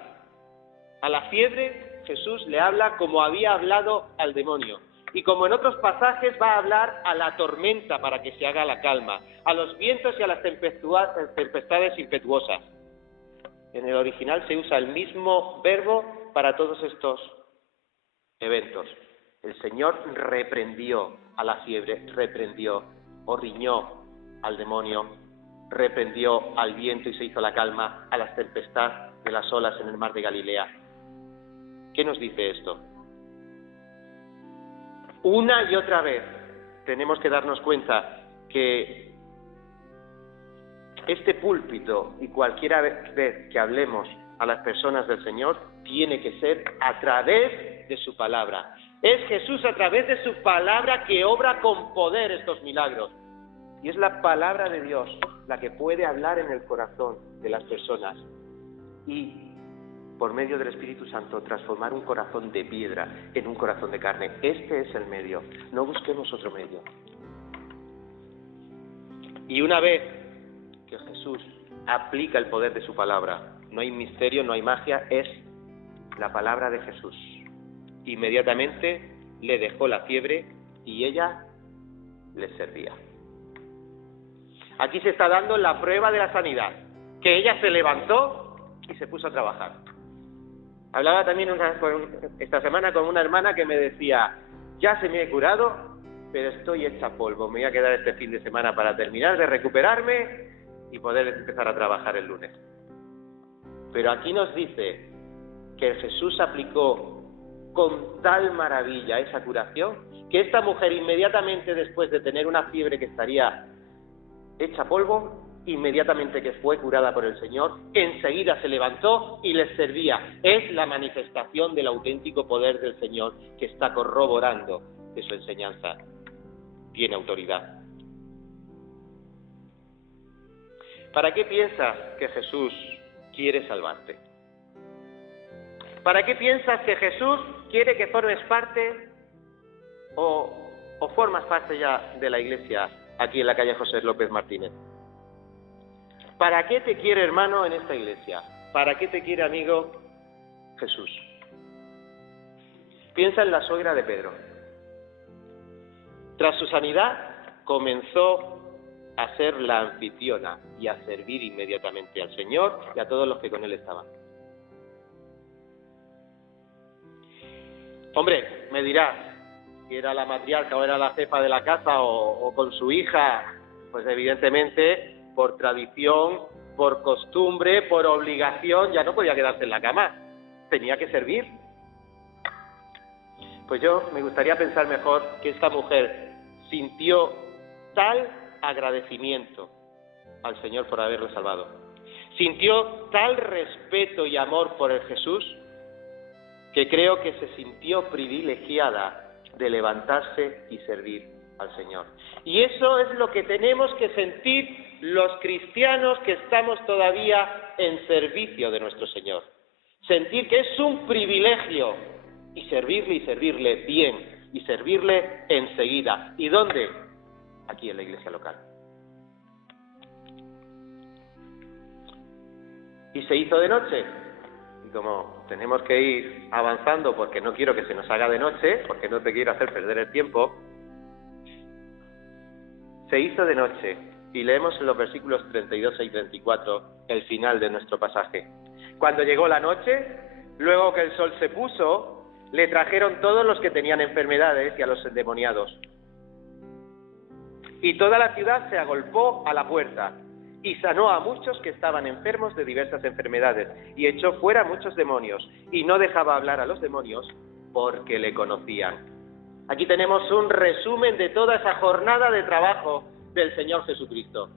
a la fiebre, Jesús le habla como había hablado al demonio. Y como en otros pasajes va a hablar a la tormenta para que se haga la calma, a los vientos y a las tempestades impetuosas. En el original se usa el mismo verbo para todos estos eventos. El Señor reprendió a la fiebre, reprendió o riñó al demonio, reprendió al viento y se hizo la calma, a las tempestades de las olas en el mar de Galilea. ¿Qué nos dice esto? Una y otra vez tenemos que darnos cuenta que este púlpito y cualquier vez que hablemos a las personas del Señor tiene que ser a través de su palabra. Es Jesús a través de su palabra que obra con poder estos milagros. Y es la palabra de Dios la que puede hablar en el corazón de las personas y por medio del Espíritu Santo transformar un corazón de piedra en un corazón de carne. Este es el medio, no busquemos otro medio. Y una vez que Jesús aplica el poder de su palabra, no hay misterio, no hay magia, es la palabra de Jesús. Inmediatamente le dejó la fiebre y ella le servía. Aquí se está dando la prueba de la sanidad, que ella se levantó y se puso a trabajar. Hablaba también esta semana con una hermana que me decía, ya se me he curado, pero estoy hecha polvo, me voy a quedar este fin de semana para terminar de recuperarme y poder empezar a trabajar el lunes. Pero aquí nos dice que Jesús aplicó con tal maravilla esa curación, que esta mujer inmediatamente después de tener una fiebre que estaría hecha polvo, inmediatamente que fue curada por el Señor, enseguida se levantó y les servía. Es la manifestación del auténtico poder del Señor que está corroborando que su enseñanza tiene autoridad. ¿Para qué piensas que Jesús quiere salvarte? ¿Para qué piensas que Jesús quiere que formes parte o formas parte ya de la iglesia aquí en la calle José López Martínez? ¿Para qué te quiere, hermano, en esta iglesia? ¿Para qué te quiere, amigo, Jesús? Piensa en la suegra de Pedro. Tras su sanidad, comenzó a ser la anfitriona y a servir inmediatamente al Señor y a todos los que con él estaban. Hombre, me dirás, si era la matriarca o era la jefa de la casa o con su hija, pues evidentemente por tradición, por costumbre, por obligación, ya no podía quedarse en la cama, tenía que servir. Pues yo me gustaría pensar mejor que esta mujer sintió tal agradecimiento al Señor por haberle salvado, sintió tal respeto y amor por el Jesús, que creo que se sintió privilegiada de levantarse y servir al Señor. Y eso es lo que tenemos que sentir los cristianos que estamos todavía en servicio de nuestro Señor. Sentir que es un privilegio y servirle bien y servirle enseguida. ¿Y dónde? Aquí en la iglesia local. Y se hizo de noche. Y como tenemos que ir avanzando porque no quiero que se nos haga de noche, porque no te quiero hacer perder el tiempo, se hizo de noche. Y leemos en los versículos 32 y 34 el final de nuestro pasaje. Cuando llegó la noche, luego que el sol se puso, le trajeron todos los que tenían enfermedades y a los endemoniados. Y toda la ciudad se agolpó a la puerta, y sanó a muchos que estaban enfermos de diversas enfermedades, y echó fuera muchos demonios, y no dejaba hablar a los demonios, porque le conocían. Aquí tenemos un resumen de toda esa jornada de trabajo del Señor Jesucristo.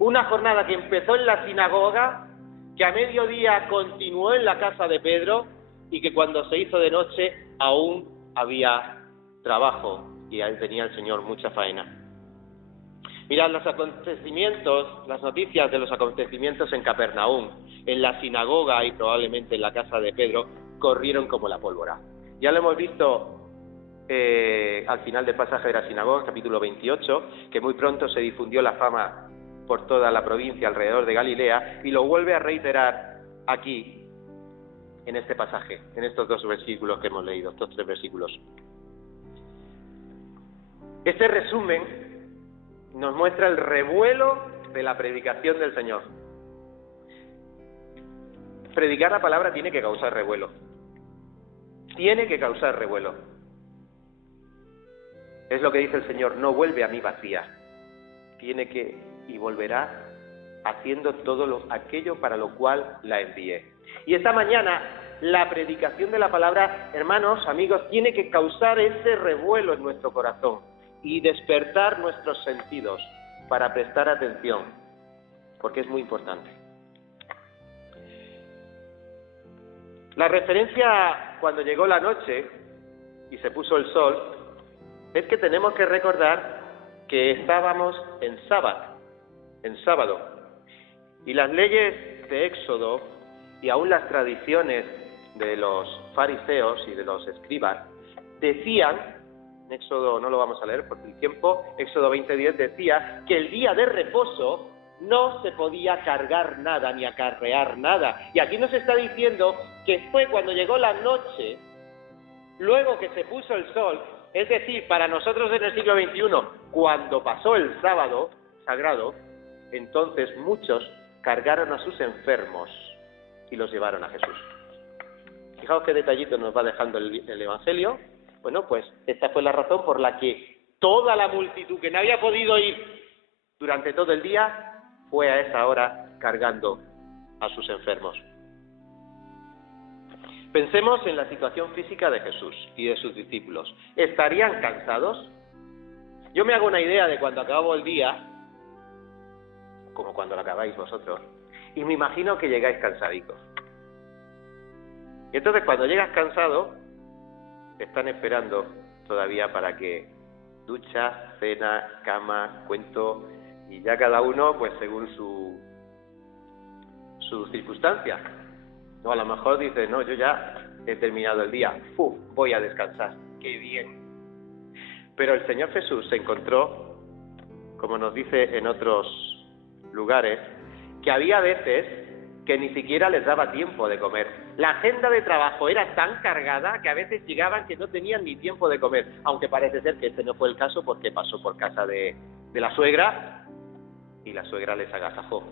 Una jornada que empezó en la sinagoga, que a mediodía continuó en la casa de Pedro, y que cuando se hizo de noche aún había trabajo, y ahí tenía el Señor mucha faena. Mirad los acontecimientos, las noticias de los acontecimientos en Capernaum, en la sinagoga y probablemente en la casa de Pedro, corrieron como la pólvora. Ya lo hemos visto al final del pasaje de la sinagoga, capítulo 28, que muy pronto se difundió la fama por toda la provincia alrededor de Galilea, y lo vuelve a reiterar aquí, en este pasaje, en estos dos versículos que hemos leído, estos tres versículos. Este resumen nos muestra el revuelo de la predicación del Señor. Predicar la palabra tiene que causar revuelo. Tiene que causar revuelo. Es lo que dice el Señor, no vuelve a mí vacía. Tiene que, y volverá haciendo todo aquello para lo cual la envié. Y esta mañana, la predicación de la palabra, hermanos, amigos, tiene que causar ese revuelo en nuestro corazón y despertar nuestros sentidos para prestar atención, porque es muy importante. La referencia cuando llegó la noche y se puso el sol es que tenemos que recordar que estábamos en sábado, y las leyes de Éxodo y aún las tradiciones de los fariseos y de los escribas decían, Éxodo no lo vamos a leer por el tiempo, Éxodo 20:10 decía que el día de reposo no se podía cargar nada ni acarrear nada. Y aquí nos está diciendo que fue cuando llegó la noche, luego que se puso el sol, es decir, para nosotros en el siglo XXI, cuando pasó el sábado sagrado, entonces muchos cargaron a sus enfermos y los llevaron a Jesús. Fijaos qué detallito nos va dejando el Evangelio. Bueno, pues esta fue la razón por la que toda la multitud que no había podido ir durante todo el día fue a esa hora cargando a sus enfermos. Pensemos en la situación física de Jesús y de sus discípulos. ¿Estarían cansados? Yo me hago una idea de cuando acabo el día, como cuando lo acabáis vosotros, y me imagino que llegáis cansadicos. Y entonces cuando llegas cansado, te están esperando todavía para que ducha, cena, cama, cuento, y ya cada uno pues según sus circunstancias. O a lo mejor dice, no, yo ya he terminado el día, voy a descansar, qué bien. Pero el Señor Jesús se encontró, como nos dice en otros lugares, que había veces que ni siquiera les daba tiempo de comer. La agenda de trabajo era tan cargada que a veces llegaban que no tenían ni tiempo de comer, aunque parece ser que este no fue el caso porque pasó por casa de la suegra y la suegra les agasajó.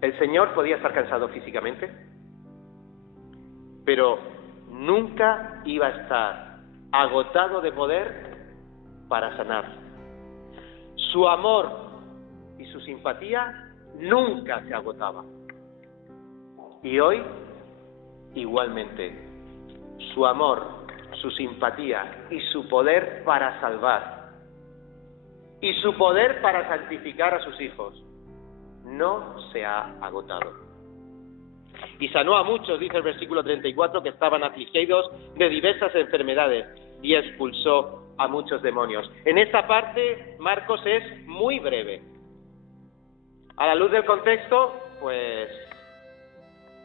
El Señor podía estar cansado físicamente, pero nunca iba a estar agotado de poder para sanar Su amor y su simpatía nunca se agotaba. Y hoy, igualmente, su amor, su simpatía y su poder para salvar y su poder para santificar a sus hijos no se ha agotado. Y sanó a muchos, dice el versículo 34, que estaban afligidos de diversas enfermedades, y expulsó a muchos demonios. En esta parte, Marcos es muy breve. A la luz del contexto, pues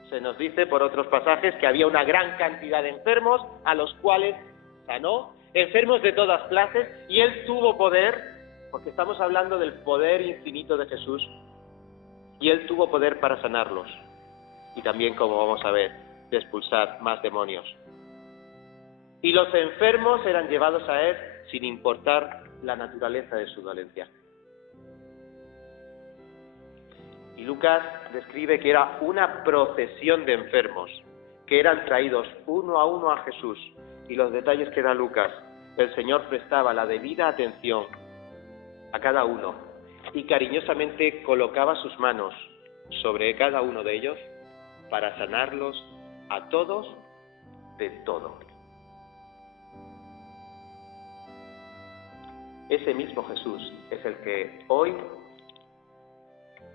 se nos dice por otros pasajes que había una gran cantidad de enfermos a los cuales sanó, enfermos de todas clases, y él tuvo poder, porque estamos hablando del poder infinito de Jesús, y él tuvo poder para sanarlos, y también, como vamos a ver, de expulsar más demonios. Y los enfermos eran llevados a él sin importar la naturaleza de su dolencia. Y Lucas describe que era una procesión de enfermos que eran traídos uno a uno a Jesús. Y los detalles que da Lucas, el Señor prestaba la debida atención a cada uno y cariñosamente colocaba sus manos sobre cada uno de ellos para sanarlos a todos de todo. Ese mismo Jesús es el que hoy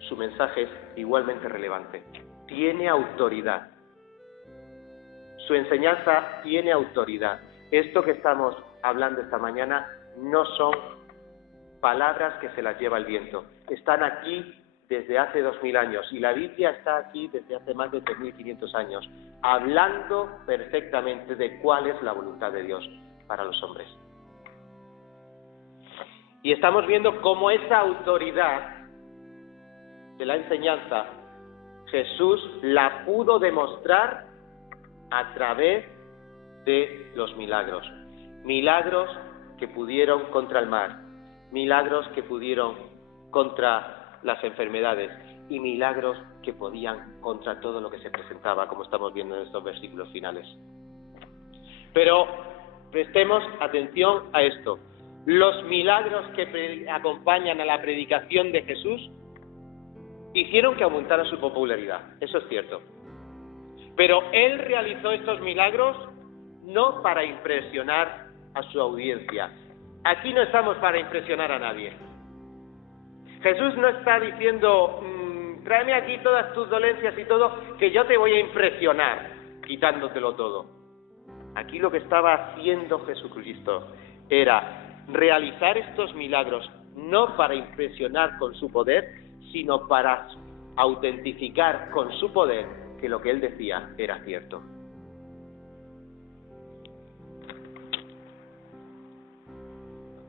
su mensaje es igualmente relevante. Tiene autoridad. Su enseñanza tiene autoridad. Esto que estamos hablando esta mañana no son palabras que se las lleva el viento. Están aquí desde hace 2000 años y la Biblia está aquí desde hace más de 3500 años, hablando perfectamente de cuál es la voluntad de Dios para los hombres. Y estamos viendo cómo esa autoridad de la enseñanza, Jesús la pudo demostrar a través de los milagros. Milagros que pudieron contra el mar, milagros que pudieron contra las enfermedades y milagros que podían contra todo lo que se presentaba, como estamos viendo en estos versículos finales. Pero prestemos atención a esto. Los milagros que acompañan a la predicación de Jesús hicieron que aumentara su popularidad, eso es cierto. Pero él realizó estos milagros no para impresionar a su audiencia. Aquí no estamos para impresionar a nadie. Jesús no está diciendo, tráeme aquí todas tus dolencias y todo, que yo te voy a impresionar, quitándotelo todo. Aquí lo que estaba haciendo Jesucristo era realizar estos milagros no para impresionar con su poder, sino para autentificar con su poder que lo que él decía era cierto.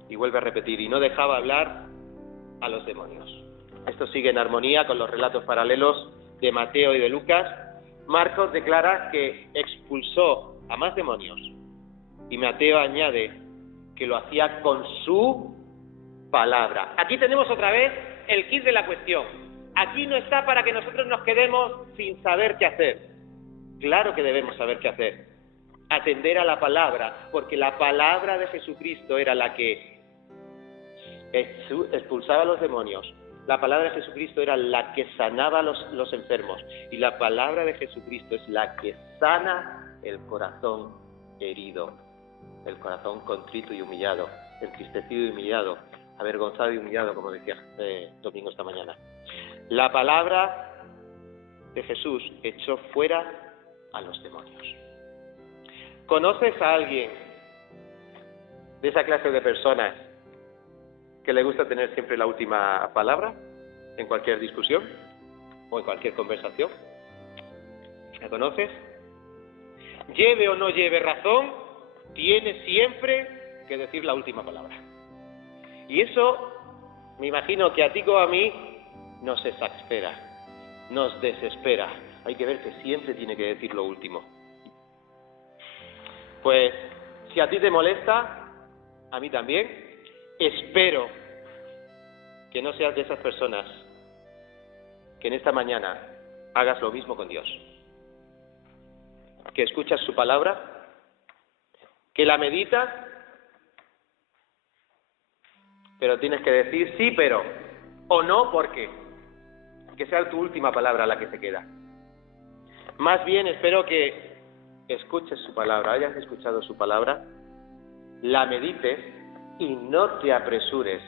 Y vuelve a repetir, y no dejaba hablar a los demonios. Esto sigue en armonía con los relatos paralelos de Mateo y de Lucas. Marcos declara que expulsó a más demonios, y Mateo añade que lo hacía con su palabra. Aquí tenemos otra vez el kit de la cuestión. Aquí no está para que nosotros nos quedemos sin saber qué hacer. Claro que debemos saber qué hacer. Atender a la palabra, porque la palabra de Jesucristo era la que expulsaba a los demonios. La palabra de Jesucristo era la que sanaba a los enfermos. Y la palabra de Jesucristo es la que sana el corazón herido, el corazón contrito y humillado, entristecido y humillado, avergonzado y humillado, como decía Domingo esta mañana. La palabra de Jesús echó fuera a los demonios. ¿Conoces a alguien de esa clase de personas que le gusta tener siempre la última palabra en cualquier discusión o en cualquier conversación? ¿La conoces? Lleve o no lleve razón, tiene siempre que decir la última palabra. Y eso, me imagino que a ti como a mí, nos exaspera, nos desespera. Hay que ver que siempre tiene que decir lo último. Pues, si a ti te molesta, a mí también, espero que no seas de esas personas que en esta mañana hagas lo mismo con Dios. Que escuchas su palabra, que la meditas pero tienes que decir sí, pero, o no, porque. Que sea tu última palabra la que se queda. Más bien espero que escuches su palabra, hayas escuchado su palabra, la medites y no te apresures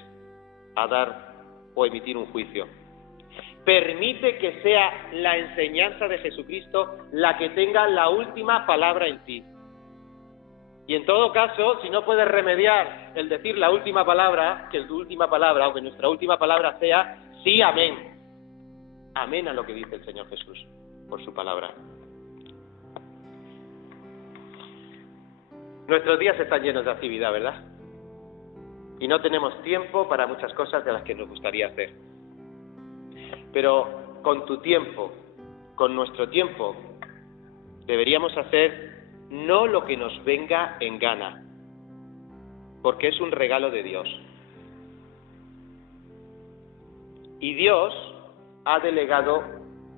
a dar o emitir un juicio. Permite que sea la enseñanza de Jesucristo la que tenga la última palabra en ti. Y en todo caso, si no puedes remediar el decir la última palabra, que tu última palabra, o que nuestra última palabra sea sí, amén. Amén a lo que dice el Señor Jesús por su palabra. Nuestros días están llenos de actividad, ¿verdad? Y no tenemos tiempo para muchas cosas de las que nos gustaría hacer. Pero con tu tiempo, con nuestro tiempo, deberíamos hacer no lo que nos venga en gana, porque es un regalo de Dios. Y Dios ha delegado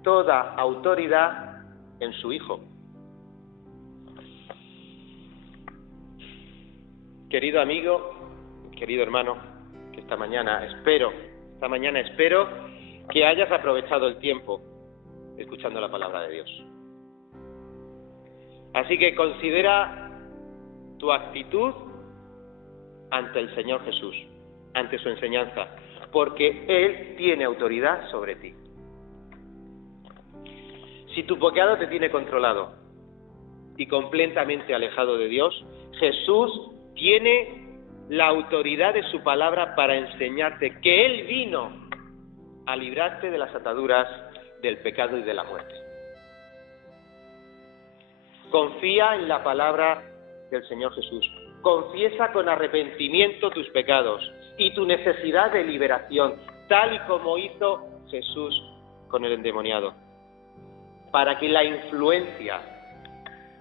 toda autoridad en su Hijo. Querido amigo, querido hermano, que esta mañana espero que hayas aprovechado el tiempo escuchando la palabra de Dios. Así que considera tu actitud ante el Señor Jesús, ante su enseñanza, porque Él tiene autoridad sobre ti. Si tu pecado te tiene controlado y completamente alejado de Dios, Jesús tiene la autoridad de su palabra para enseñarte que Él vino a librarte de las ataduras del pecado y de la muerte. Confía en la palabra del Señor Jesús. Confiesa con arrepentimiento tus pecados y tu necesidad de liberación, tal y como hizo Jesús con el endemoniado, para que la influencia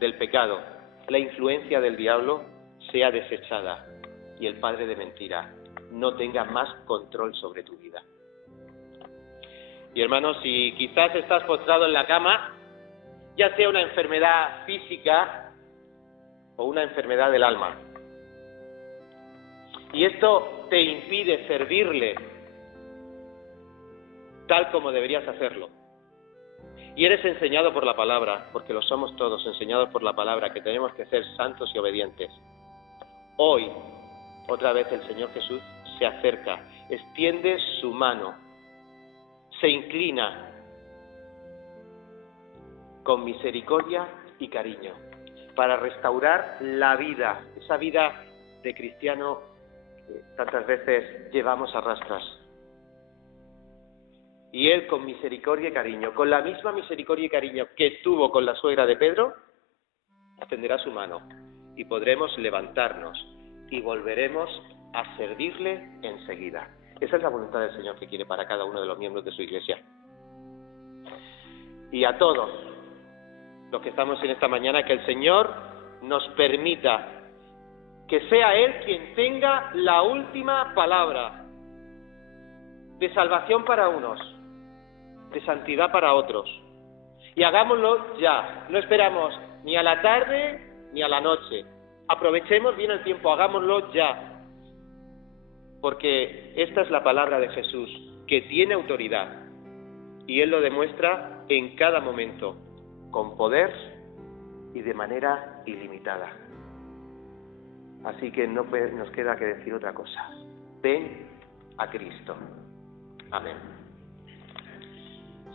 del pecado, la influencia del diablo, sea desechada y el padre de mentira no tenga más control sobre tu vida. Y hermanos, si quizás estás postrado en la cama, ya sea una enfermedad física o una enfermedad del alma, y esto te impide servirle tal como deberías hacerlo, y eres enseñado por la palabra, porque lo somos todos, enseñados por la palabra, que tenemos que ser santos y obedientes, hoy, otra vez el Señor Jesús se acerca, extiende su mano, se inclina con misericordia y cariño para restaurar la vida, esa vida de cristiano que tantas veces llevamos a rastras. Y Él, con misericordia y cariño, con la misma misericordia y cariño que tuvo con la suegra de Pedro, extenderá su mano y podremos levantarnos y volveremos a servirle enseguida. Esa es la voluntad del Señor que quiere para cada uno de los miembros de su iglesia. Y a todos los que estamos en esta mañana, que el Señor nos permita que sea Él quien tenga la última palabra de salvación para unos, de santidad para otros. Y hagámoslo ya, no esperamos ni a la tarde ni a la noche. Aprovechemos bien el tiempo, hagámoslo ya. Porque esta es la palabra de Jesús, que tiene autoridad. Y Él lo demuestra en cada momento, con poder y de manera ilimitada. Así que no nos queda que decir otra cosa. Ven a Cristo. Amén.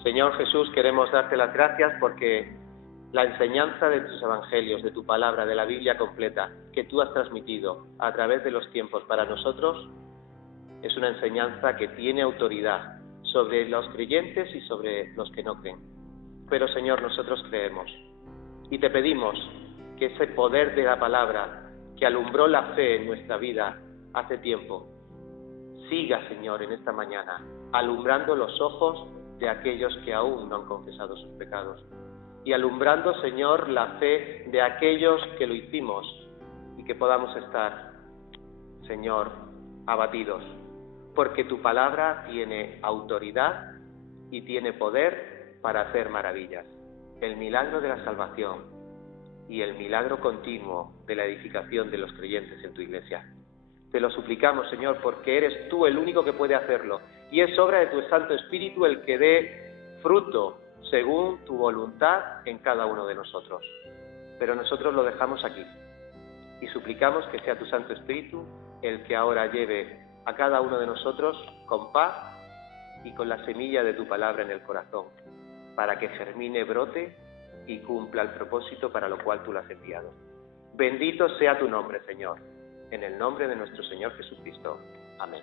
Señor Jesús, queremos darte las gracias porque la enseñanza de tus evangelios, de tu palabra, de la Biblia completa, que tú has transmitido a través de los tiempos para nosotros, es una enseñanza que tiene autoridad sobre los creyentes y sobre los que no creen. Pero, Señor, nosotros creemos y te pedimos que ese poder de la palabra que alumbró la fe en nuestra vida hace tiempo, siga, Señor, en esta mañana, alumbrando los ojos de aquellos que aún no han confesado sus pecados y alumbrando, Señor, la fe de aquellos que lo hicimos y que podamos estar, Señor, abatidos, porque tu palabra tiene autoridad y tiene poder para hacer maravillas. El milagro de la salvación y el milagro continuo de la edificación de los creyentes en tu iglesia. Te lo suplicamos, Señor, porque eres tú el único que puede hacerlo. Y es obra de tu Santo Espíritu el que dé fruto según tu voluntad en cada uno de nosotros. Pero nosotros lo dejamos aquí y suplicamos que sea tu Santo Espíritu el que ahora lleve a cada uno de nosotros con paz y con la semilla de tu palabra en el corazón, para que germine, brote y cumpla el propósito para lo cual tú lo has enviado. Bendito sea tu nombre, Señor, en el nombre de nuestro Señor Jesucristo. Amén.